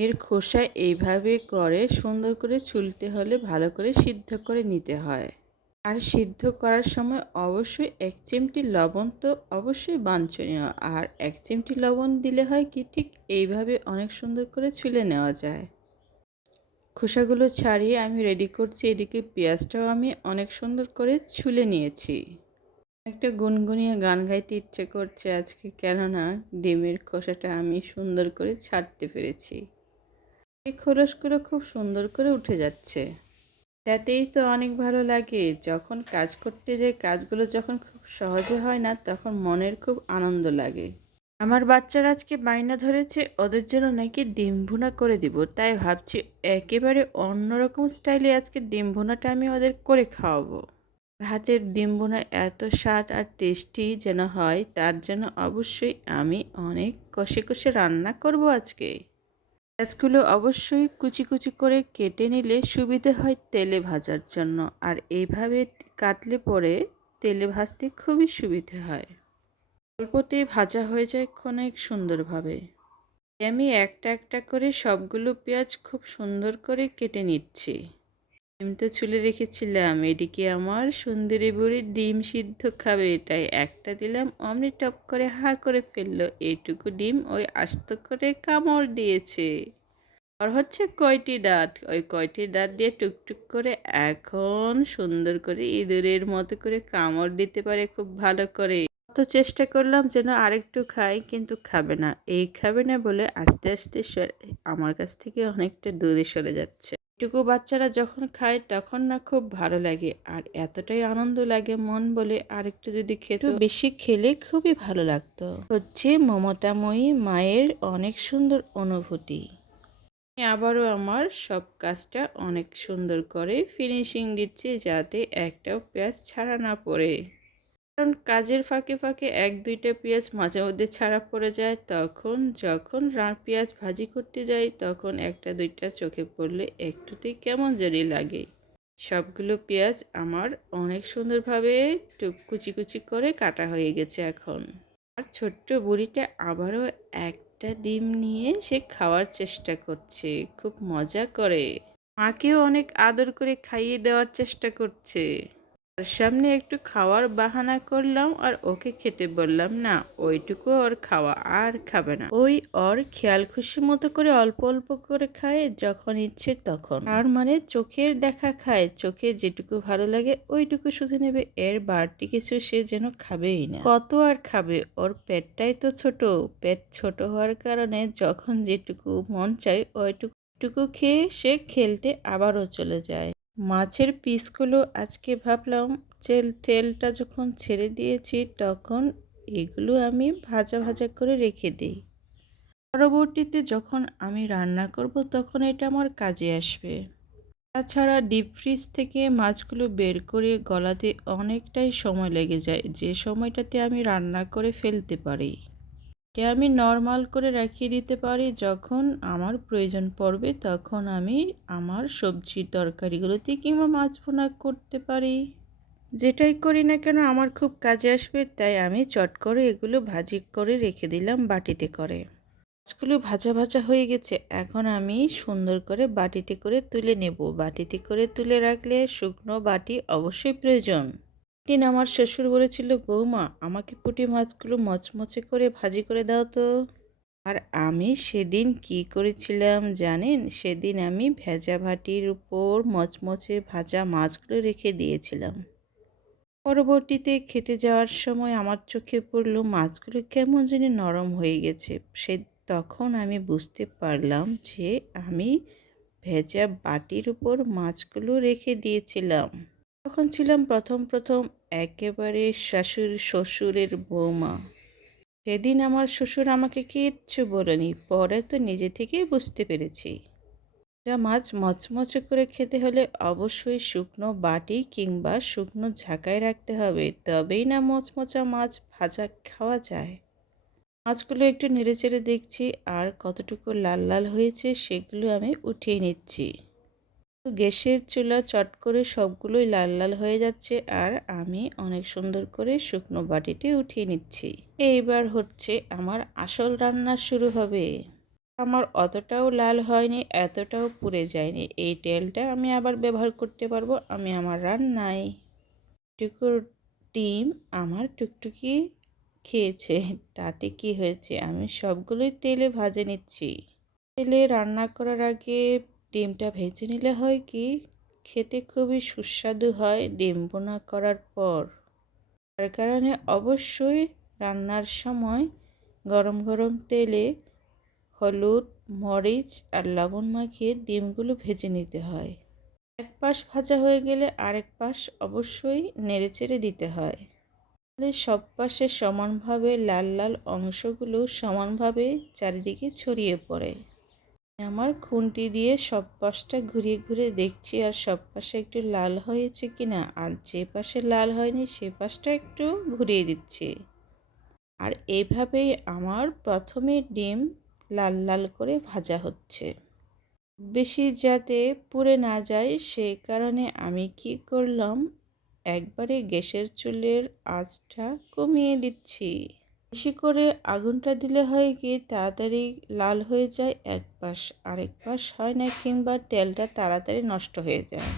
এর খোসা এইভাবে করে সুন্দর করে ছুলতে হলে ভালো করে সিদ্ধ করে নিতে হয়। আর সিদ্ধ করার সময় অবশ্যই ১ চিমটি লবণ তো অবশ্যই বাঞ্ছনীয়। আর ১ চিমটি লবণ দিলে হয় কি, ঠিক এইভাবে অনেক সুন্দর করে ছুলে নেওয়া যায়। খোসাগুলো ছাড়িয়ে আমি রেডি করছি, এদিকে পেঁয়াজটাও আমি অনেক সুন্দর করে ছুলে নিয়েছি। একটা গুনগুনিয়ে গান গাইতে ইচ্ছে করছে আজকে, কেননা ডিমের খোসাটা আমি সুন্দর করে ছাড়তে পেরেছি। এই খোলসগুলো খুব সুন্দর করে উঠে যাচ্ছে। তাতেই তো অনেক ভালো লাগে, যখন কাজ করতে যাই কাজগুলো যখন খুব সহজে হয় না, তখন মনের খুব আনন্দ লাগে। আমার বাচ্চারা আজকে বায়না ধরেছে ওদের জন্য নাকি ডিম ভুনা করে দিব, তাই ভাবছি একেবারে অন্যরকম স্টাইলে আজকে ডিম ভুনাটা আমি ওদের করে খাওয়াবো। হাতের ডিম ভুনা এত স্বাদ আর টেস্টি যেন হয়, তার জন্য অবশ্যই আমি অনেক কষে কষে রান্না করব আজকে। পেঁয়াজগুলো অবশ্যই কুচি কুচি করে কেটে নিলে সুবিধে হয় তেলে ভাজার জন্য, আর এইভাবে কাটলে পরে তেলে ভাজতে খুবই সুবিধে হয়। অল্পতেই ভাজা হয়ে যায় অনেক সুন্দরভাবে। আমি একটা একটা করে সবগুলো পেঁয়াজ খুব সুন্দর করে কেটে নিচ্ছি। ডিম তো ছুলে রেখেছিলাম, এদিকে আমার সুন্দরী বুড়ি ডিম সিদ্ধ খাবে, তাই একটা দিলাম, অমনি টপ করে হা করে ফেললো। এইটুকু ডিম ওই আস্ত করে কামড় দিয়েছে। আর হচ্ছে কয়টি দাঁত, ওই কয়টি দাঁত দিয়ে টুকটুক করে এখন সুন্দর করে ইঁদুরের মতো করে কামড় দিতে পারে খুব ভালো করে। কত চেষ্টা করলাম যেন আরেকটু খাই, কিন্তু খাবে না। এই খাবে না বলে আস্তে আস্তে আমার কাছ থেকে অনেকটা দূরে সরে যাচ্ছে। এটুকু বাচ্চারা যখন খায় তখন না খুব ভালো লাগে, আর এতটাই আনন্দ লাগে মন বলে আরেকটু যদি খেত, বেশি খেলে খুবই ভালো লাগতো। হচ্ছে মমতাময়ী মায়ের অনেক সুন্দর অনুভূতি। আবারও আমার সব কাজটা অনেক সুন্দর করে ফিনিশিং দিচ্ছি, যাতে একটাও পেঁয়াজ ছাড়া না পড়ে। কারণ কাজের ফাঁকে ফাঁকে ১-২টা পেঁয়াজ মাঝে মধ্যে ছাড়া পড়ে যায়, তখন যখন পেঁয়াজ ভাজি করতে যাই তখন ১টা-২টা চোখে পড়লে একটুতেই কেমন জানি লাগে। সবগুলো পেঁয়াজ আমার অনেক সুন্দরভাবে কুচি কুচি করে কাটা হয়ে গেছে এখন। আর ছোট্ট বুড়িটা আবারও একটা ডিম নিয়ে সে খাওয়ার চেষ্টা করছে, খুব মজা করে। মাকেও অনেক আদর করে খাইয়ে দেওয়ার চেষ্টা করছে। তার সামনে একটু খাওয়ার বাহানা করলাম আর ওকে খেতে বললাম না, ওইটুকু ওর খাওয়া, আর খাবে না। ওই ওর খেয়াল খুশি মতো করে অল্প অল্প করে খায় যখন ইচ্ছে তখন। আর মানে চোখের দেখা খায়, চোখে যেটুকু ভালো লাগে ওইটুকু শুধু নেবে, এর বাড়তি কিছু সে যেন খাবেই না। কত আর খাবে, ওর পেটটাই তো ছোট। পেট ছোট হওয়ার কারণে যখন যেটুকু মন চায় ওইটুকু খেয়ে সে খেলতে আবারও চলে যায়। মাছের পিসগুলো আজকে ভাবলাম তেলটা যখন ছেড়ে দিয়েছি তখন এগুলো আমি ভাজা ভাজা করে রেখে দিই। পরবর্তীতে যখন আমি রান্না করব তখন এটা আমার কাজে আসবে। তাছাড়া ডিপ ফ্রিজ থেকে মাছগুলো বের করে গলাতে অনেকটাই সময় লেগে যায়, যে সময়টাতে আমি রান্না করে ফেলতে পারি। এটা আমি নর্মাল করে রাখিয়ে দিতে পারি, যখন আমার প্রয়োজন পড়বে তখন আমি আমার সবজি তরকারিগুলোতে কিংবা মাছ ভুনা করতে পারি। যেটাই করি না কেন আমার খুব কাজে আসবে, তাই আমি চট করে এগুলো ভাজি করে রেখে দিলাম বাটিতে করে। মাছগুলো ভাজা ভাজা হয়ে গেছে, এখন আমি সুন্দর করে বাটিতে করে তুলে নেব। বাটিতে করে তুলে রাখলে শুকনো বাটি অবশ্যই প্রয়োজন। একদিন আমার শ্বশুর বলেছিল, বৌমা আমাকে পুঁটি মাছগুলো মচমচে করে ভাজি করে দাও তো। আর আমি সেদিন কি করেছিলাম জানেন? সেদিন আমি ভেজা ভাটির উপর মচমচে ভাজা মাছগুলো রেখে দিয়েছিলাম। পরবর্তীতে খেতে যাওয়ার সময় আমার চোখে পড়লো মাছগুলো কেমন জানি নরম হয়ে গেছে। তখন আমি বুঝতে পারলাম যে আমি ভেজা বাটির উপর মাছগুলো রেখে দিয়েছিলাম। তখন ছিলাম প্রথম প্রথম একেবারে শ্বশুরের বৌমা। সেদিন আমার শ্বশুর আমাকে কিচ্ছু বলেনি, পরে তো নিজে থেকেই বুঝতে পেরেছি। যা মাছ মচমচে করে খেতে হলে অবশ্যই শুকনো বাটি কিংবা শুকনো ঝাঁকায় রাখতে হবে, তবেই না মচমচা মাছ ভাজা খাওয়া যায়। মাছগুলো একটু নেড়েচেড়ে দেখছি আর কতটুকু লাল লাল হয়েছে সেগুলো আমি উঠিয়ে নিচ্ছি। গ্যাসের চুলা চট করে সবগুলোই লাল লাল হয়ে যাচ্ছে, আর আমি অনেক সুন্দর করে শুকনো বাটিতে উঠিয়ে নিচ্ছি। এইবার হচ্ছে আমার আসল রান্না শুরু হবে। আমার অতটাও লাল হয়নি, এতটাও পুড়ে যায়নি। এই তেলটা আমি আবার ব্যবহার করতে পারবো আমি আমার রান্নায়। টুকু ডিম আমার টুকটুকি খেয়েছে, তাতে কি হয়েছে, আমি সবগুলোই তেলে ভাজে নিচ্ছি। তেলে রান্না করার আগে ডিমটা ভেজে নিলে হয় কি, খেতে খুবই সুস্বাদু হয় ডিম ভুনা করার পর। তার কারণে অবশ্যই রান্নার সময় গরম গরম তেলে হলুদ, মরিচ আর লবণ মাখিয়ে ডিমগুলো ভেজে নিতে হয়। এক পাশ ভাজা হয়ে গেলে আরেক পাশ অবশ্যই নেড়েচেড়ে দিতে হয়, তাহলে সব পাশে সমানভাবে লাল লাল অংশগুলো সমানভাবে চারিদিকে ছড়িয়ে পড়ে। আমার খুন্তি দিয়ে সব পাশটা ঘুরিয়ে ঘুরিয়ে দেখছি আর সব পাশে একটু লাল হয়েছে কিনা, আর যে পাশে লাল হয়নি সে পাশটা একটু ঘুরিয়ে দিচ্ছি। আর এইভাবেই আমার প্রথমে ডিম লাল লাল করে ভাজা হচ্ছে। বেশি যাতে পুড়ে না যায় সেই কারণে আমি কি করলাম, একবারে গ্যাসের চুলের আঁচটা কমিয়ে দিচ্ছি। বেশি করে আগুনটা দিলে হয় কি, তাড়াতাড়ি লাল হয়ে যায় এক পাশ, আরেক পাশ হয় না, কিংবা তেলটা তাড়াতাড়ি নষ্ট হয়ে যায়।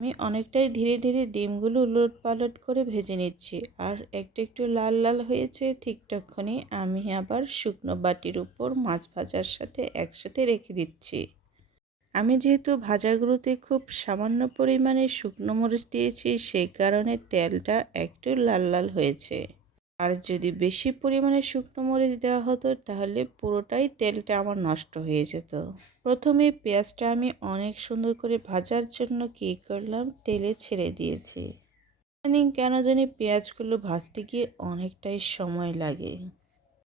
আমি অনেকটাই ধীরে ধীরে ডিমগুলো উলট পালট করে ভেজে নিচ্ছি। আর একটু একটু লাল লাল হয়েছে, ঠিক তখনই আমি আবার শুকনো বাটির উপর মাছ ভাজার সাথে একসাথে রেখে দিচ্ছি। আমি যেহেতু ভাজাগুলোতে খুব সামান্য পরিমাণে শুকনো মরিচ দিয়েছি, সেই কারণে তেলটা একটু লাল লাল হয়েছে। আর যদি বেশি পরিমাণে শুকনো মরিচ দেওয়া হতো তাহলে পুরোটাই তেলটা আমার নষ্ট হয়ে যেত। প্রথমে পেঁয়াজটা আমি অনেক সুন্দর করে ভাজার জন্য কী করলাম, তেলে ছেড়ে দিয়েছি। কেন জানি পেঁয়াজগুলো ভাজতে গিয়ে অনেকটাই সময় লাগে।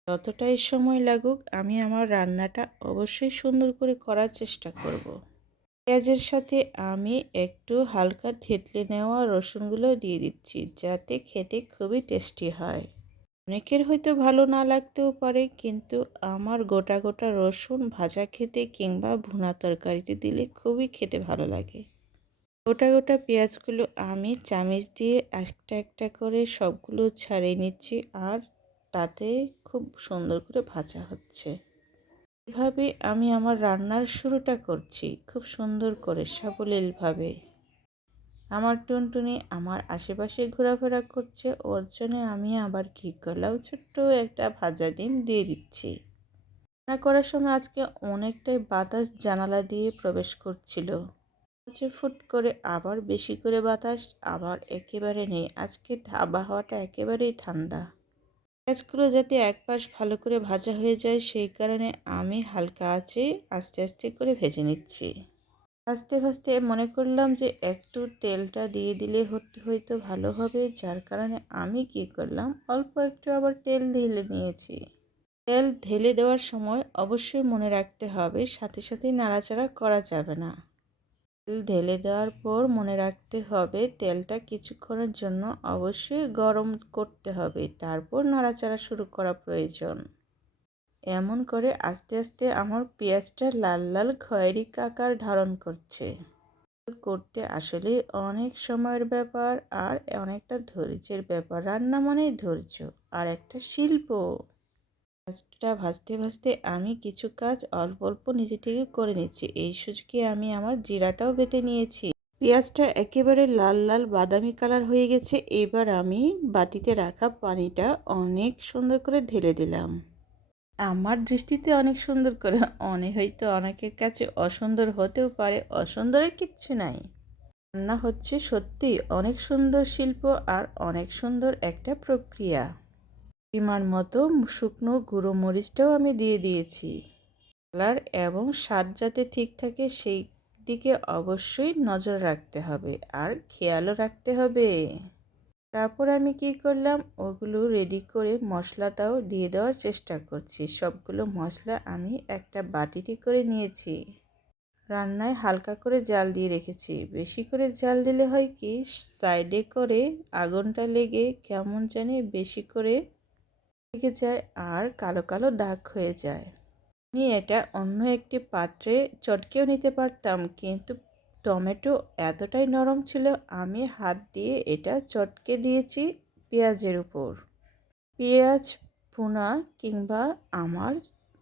যতটাই সময় লাগুক আমি আমার রান্নাটা অবশ্যই সুন্দর করে করার চেষ্টা করব। পেঁয়াজের সাথে আমি একটু হালকা থেতলে নেওয়া রসুনগুলো দিয়ে দিচ্ছি, যাতে খেতে খুবই টেস্টি হয়। অনেকের হয়তো ভালো না লাগতেও পারে, কিন্তু আমার গোটা গোটা রসুন ভাজা খেতে কিংবা ভুনা তরকারিতে দিলে খুবই খেতে ভালো লাগে। গোটা গোটা পেঁয়াজগুলো আমি চামচ দিয়ে একটা একটা করে সবগুলো ছাড়িয়ে নিচ্ছি, আর তাতে খুব সুন্দর করে ভাজা হচ্ছে। এভাবে আমি আমার রান্নার শুরুটা করছি খুব সুন্দর করে সাবলীলভাবে। আমার টুনটুনি আমার আশেপাশে ঘোরাফেরা করছে, ওর জন্য আমি আবার কী করলাম, ছোট্ট একটা ভাজা ডিম দিয়ে দিচ্ছি। রান্না করার সময় আজকে অনেকটাই বাতাস জানালা দিয়ে প্রবেশ করছিল। ফুট করে আবার বেশি করে বাতাস, আবার একেবারে নেই। আজকে আবহাওয়াটা একেবারেই ঠান্ডা। পেঁয়াজগুলো যাতে এক পাশ ভালো করে ভাজা হয়ে যায় সেই কারণে আমি হালকা আঁচে আস্তে আস্তে করে ভেজে নিচ্ছি। ভাজতে ভাজতে মনে করলাম যে একটু তেলটা দিয়ে দিলে হয়তো ভালো হবে, যার কারণে আমি কি করলাম, অল্প একটু আবার তেল ঢেলে নিয়েছি। তেল ঢেলে দেওয়ার সময় অবশ্যই মনে রাখতে হবে সাথে সাথেই নাড়াচাড়া করা যাবে না। তেল ঢেলে দেওয়ার পর মনে রাখতে হবে তেলটা কিছুক্ষণের জন্য অবশ্যই গরম করতে হবে, তারপর নাড়াচাড়া শুরু করা প্রয়োজন। এমন করে আস্তে আস্তে আমার পেঁয়াজটা লাল লাল খয়েরি আকার ধারণ করতে আসলে অনেক সময়ের ব্যাপার আর অনেকটা ধৈর্যের ব্যাপার। রান্না মানেই ধৈর্য আর একটা শিল্প। পেঁয়াজটা ভাজতে ভাজতে আমি কিছু কাজ অল্প অল্প নিজে থেকে করে নিচ্ছি। এই সুযোগে আমি আমার জিরাটাও বেটে নিয়েছি। পেঁয়াজটা একেবারে লাল লাল বাদামি কালার হয়ে গেছে। এবার আমি বাটিতে রাখা পানিটা অনেক সুন্দর করে ঢেলে দিলাম। আমার দৃষ্টিতে অনেক সুন্দর করে, হয়তো অনেকের কাছে অসুন্দর হতেও পারে, অসুন্দরের কিচ্ছু নাই। রান্না হচ্ছে সত্যি অনেক সুন্দর শিল্প আর অনেক সুন্দর একটা প্রক্রিয়া। পরিমাণ মতো শুকনো গুঁড়ো মরিচটাও আমি দিয়ে দিয়েছি। কালার এবং স্বাদ যাতে ঠিক থাকে সেই দিকে অবশ্যই নজর রাখতে হবে আর খেয়ালও রাখতে হবে। তারপর আমি কি করলাম, ওগুলো রেডি করে মশলাটাও দিয়ে দেওয়ার চেষ্টা করছি। সবগুলো মশলা আমি একটা বাটিতে করে নিয়েছি। রান্নায় হালকা করে জাল দিয়ে রেখেছি। বেশি করে জাল দিলে হয় কি, সাইডে করে আগুনটা লেগে কেমন জানি বেশি করে লেগে যায় আর কালো কালো দাগ হয়ে যায়। আমি এটা অন্য একটি পাত্রে চটকেও নিতে পারতাম, কিন্তু টমেটো এতটাই নরম ছিল আমি হাত দিয়ে এটা চটকে দিয়েছি পেঁয়াজের উপর। পেঁয়াজ ভুনা কিংবা আমার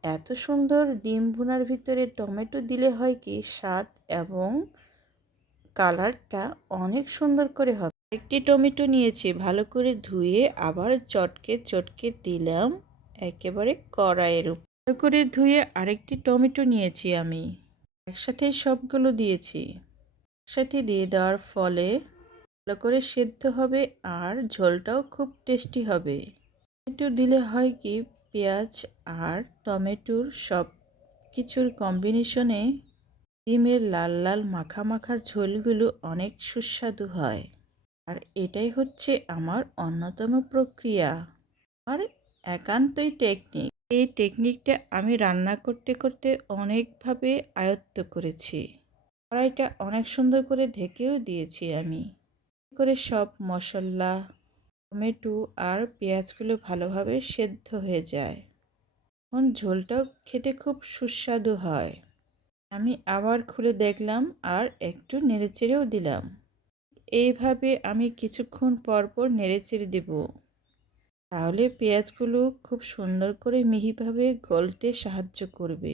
এত সুন্দর ডিম ভুনার ভিতরে টমেটো দিলে হয় কি স্বাদ এবং কালারটা অনেক সুন্দর করে হবে। একটি টমেটো নিয়েছি, ভালো করে ধুয়ে আবার চটকে চটকে দিলাম একেবারে কড়াইয়ের উপর। ভালো করে ধুয়ে আরেকটি টমেটো নিয়েছি আমি, একসাথে সবগুলো দিয়েছি। একসাথে দিয়ে দেওয়ার ফলে ভালো করে সেদ্ধ হবে আর ঝোলটাও খুব টেস্টি হবে। টমেটো দিলে হয় কি পেঁয়াজ আর টমেটোর সব কিছুর কম্বিনেশনে ডিমের লাল লাল মাখা মাখা ঝোলগুলো অনেক সুস্বাদু হয়। আর এটাই হচ্ছে আমার অন্যতম প্রক্রিয়া আর একান্তই টেকনিক। এই টেকনিকটা আমি রান্না করতে করতে অনেকভাবে আয়ত্ত করেছি। কড়াইটা অনেক সুন্দর করে ঢেকেও দিয়েছি আমি, করে সব মশলা টমেটো আর পেঁয়াজগুলো ভালোভাবে সেদ্ধ হয়ে যায়। এখন ঝোলটাও খেতে খুব সুস্বাদু হয়। আমি আবার খুলে দেখলাম আর একটু নেড়েচেড়েও দিলাম। এইভাবে আমি কিছুক্ষণ পর পর নেড়েচেড়ে দেব, তাহলে পেঁয়াজগুলো খুব সুন্দর করে মিহিভাবে গলতে সাহায্য করবে।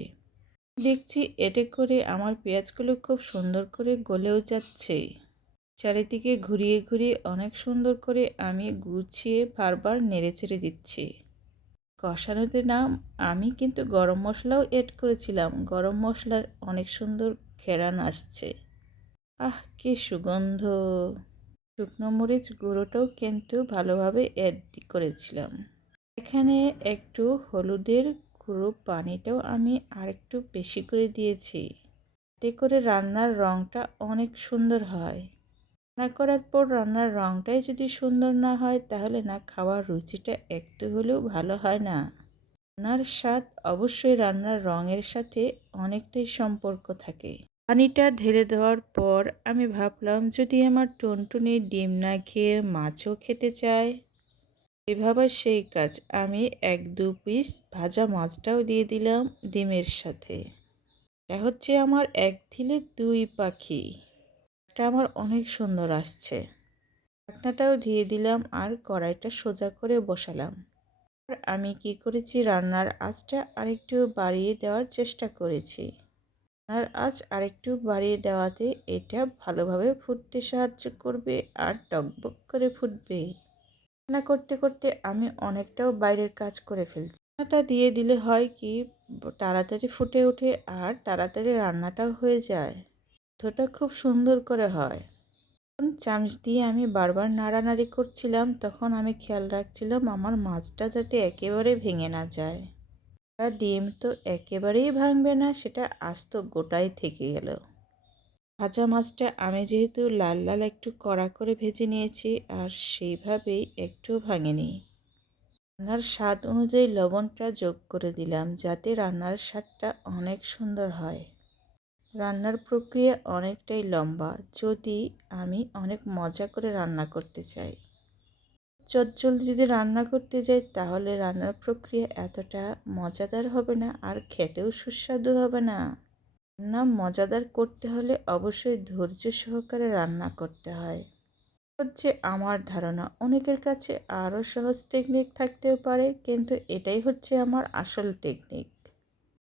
দেখছি এতে করে আমার পেঁয়াজগুলো খুব সুন্দর করে গলেও যাচ্ছে। চারিদিকে ঘুরিয়ে ঘুরিয়ে অনেক সুন্দর করে আমি গুছিয়ে বারবার নেড়েচেড়ে দিচ্ছি। কষানোতে নাম আমি কিন্তু গরম মশলাও অ্যাড করেছিলাম। গরম মশলার অনেক সুন্দর ঘ্রাণ আসছে। আহ কি সুগন্ধ! শুকনো মরিচ গুঁড়োটাও কিন্তু ভালোভাবে অ্যাড করেছিলাম। এখানে একটু হলুদের গুঁড়ো পানিটাও আমি আরেকটু বেশি করে দিয়েছি, এতে করে রান্নার রঙটা অনেক সুন্দর হয়। রান্না করার পর রান্নার রঙটাই যদি সুন্দর না হয় তাহলে না খাওয়ার রুচিটা একটু হলেও ভালো হয় না। রান্নার স্বাদ অবশ্যই রান্নার রঙের সাথে অনেকটাই সম্পর্ক থাকে। পানিটা ঢেলে দেওয়ার পর আমি ভাবলাম যদি আমার টুনটুনি ডিম না খেয়ে মাছও খেতে চায়, এভাবে সেই কাজ। আমি 1-2 পিস ভাজা মাছটাও দিয়ে দিলাম ডিমের সাথে। এটা হচ্ছে আমার এক ঢিলে 2 পাখি। এটা আমার অনেক সুন্দর আসছে। ঢাকনাটাও দিয়ে দিলাম আর কড়াইটা সোজা করে বসালাম। আর আমি কি করেছি, রান্নার আঁচটা আরেকটু বাড়িয়ে দেওয়ার চেষ্টা করেছি। রান্নার আঁচ আরেকটু বাড়িয়ে দেওয়াতে এটা ভালোভাবে ফুটতে সাহায্য করবে আর টকবক করে ফুটবে। রান্না করতে করতে আমি অনেকটাও বাইরের কাজ করে ফেলছি। রান্নাটা দিয়ে দিলে হয় কি তাড়াতাড়ি ফুটে ওঠে আর তাড়াতাড়ি রান্নাটাও হয়ে যায়। সেদ্ধটা খুব সুন্দর করে হয়। চামচ দিয়ে আমি বারবার নাড়ানাড়ি করছিলাম, তখন আমি খেয়াল রাখছিলাম আমার মাছটা যাতে একেবারে ভেঙে না যায়। আর ডিম তো একেবারেই ভাঙবে না, সেটা আস্ত গোটাই থেকে গেল। ভাজা মাছটা আমি যেহেতু লাল লাল একটু কড়া করে ভেজে নিয়েছি আর সেইভাবেই একটু ভাঙেনি। রান্নার স্বাদ অনুযায়ী লবণটা যোগ করে দিলাম যাতে রান্নার স্বাদটা অনেক সুন্দর হয়। রান্নার প্রক্রিয়া অনেকটাই লম্বা যদি আমি অনেক মজা করে রান্না করতে চাই। চটজলদি যদি রান্না করতে যাই তাহলে রান্নার প্রক্রিয়া এতটা মজাদার হবে না আর খেতেও সুস্বাদু হবে না। রান্না মজাদার করতে হলে অবশ্যই ধৈর্য সহকারে রান্না করতে হয়। হচ্ছে আমার ধারণা অনেকের কাছে আরও সহজ টেকনিক থাকতেও পারে, কিন্তু এটাই হচ্ছে আমার আসল টেকনিক।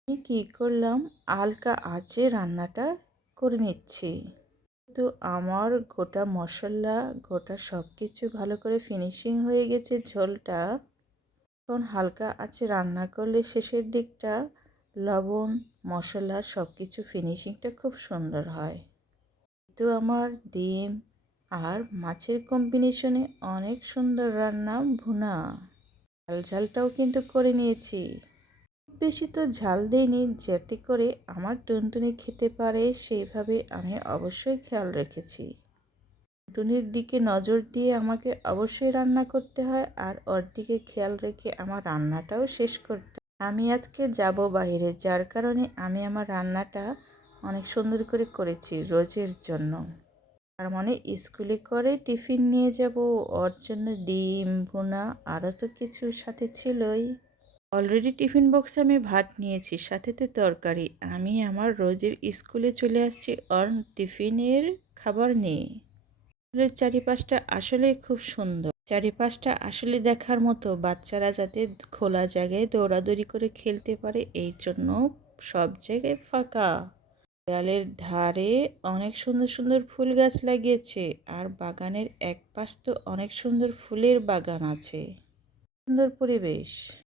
আমি কী করলাম, হালকা আঁচে রান্নাটা করে নিচ্ছি। তো আমার গোটা মশলা গোটা সব কিছু ভালো করে ফিনিশিং হয়ে গেছে ঝোলটা। এখন হালকা আঁচে রান্না করলে শেষের দিকটা লবণ মশলা সব কিছু ফিনিশিংটা খুব সুন্দর হয়। তো আমার ডিম আর মাছের কম্বিনেশনে অনেক সুন্দর রান্না ভুনা। ঝালটাও কিন্তু করে নিয়েছি। বেশি তো ঝাল দেইনি যাতে করে আমার টুনটুনি খেতে পারে, সেইভাবে আমি অবশ্যই খেয়াল রেখেছি। টুনটুনির দিকে নজর দিয়ে আমাকে অবশ্যই রান্না করতে হয় আর ওর দিকে খেয়াল রেখে আমার রান্নাটাও শেষ করতে হয়। আমি আজকে যাব বাইরে, যার কারণে আমি আমার রান্নাটা অনেক সুন্দর করে করেছি রোজের জন্য। তার মানে স্কুলে করে টিফিন নিয়ে যাব, ওর জন্য ডিম ভুনা আরও তো কিছু সাথে ছিলই। অলরেডি টিফিন বক্সে আমি ভাত নিয়েছি, সাথেতে তরকারি। আমি আমার রোজের স্কুলে চলে আসছি ওর টিফিনের খাবার নিয়ে। স্কুলের চারিপাশটা আসলে খুব সুন্দর। চারিপাশটা আসলে দেখার মতো, বাচ্চারা যাতে খোলা জায়গায় দৌড়াদৌড়ি করে খেলতে পারে এই জন্য সব জায়গায় ফাঁকা। দেয়ালের ধারে অনেক সুন্দর সুন্দর ফুল গাছ লাগিয়েছে, আর বাগানের এক পাশ তো অনেক সুন্দর ফুলের বাগান আছে। সুন্দর পরিবেশ।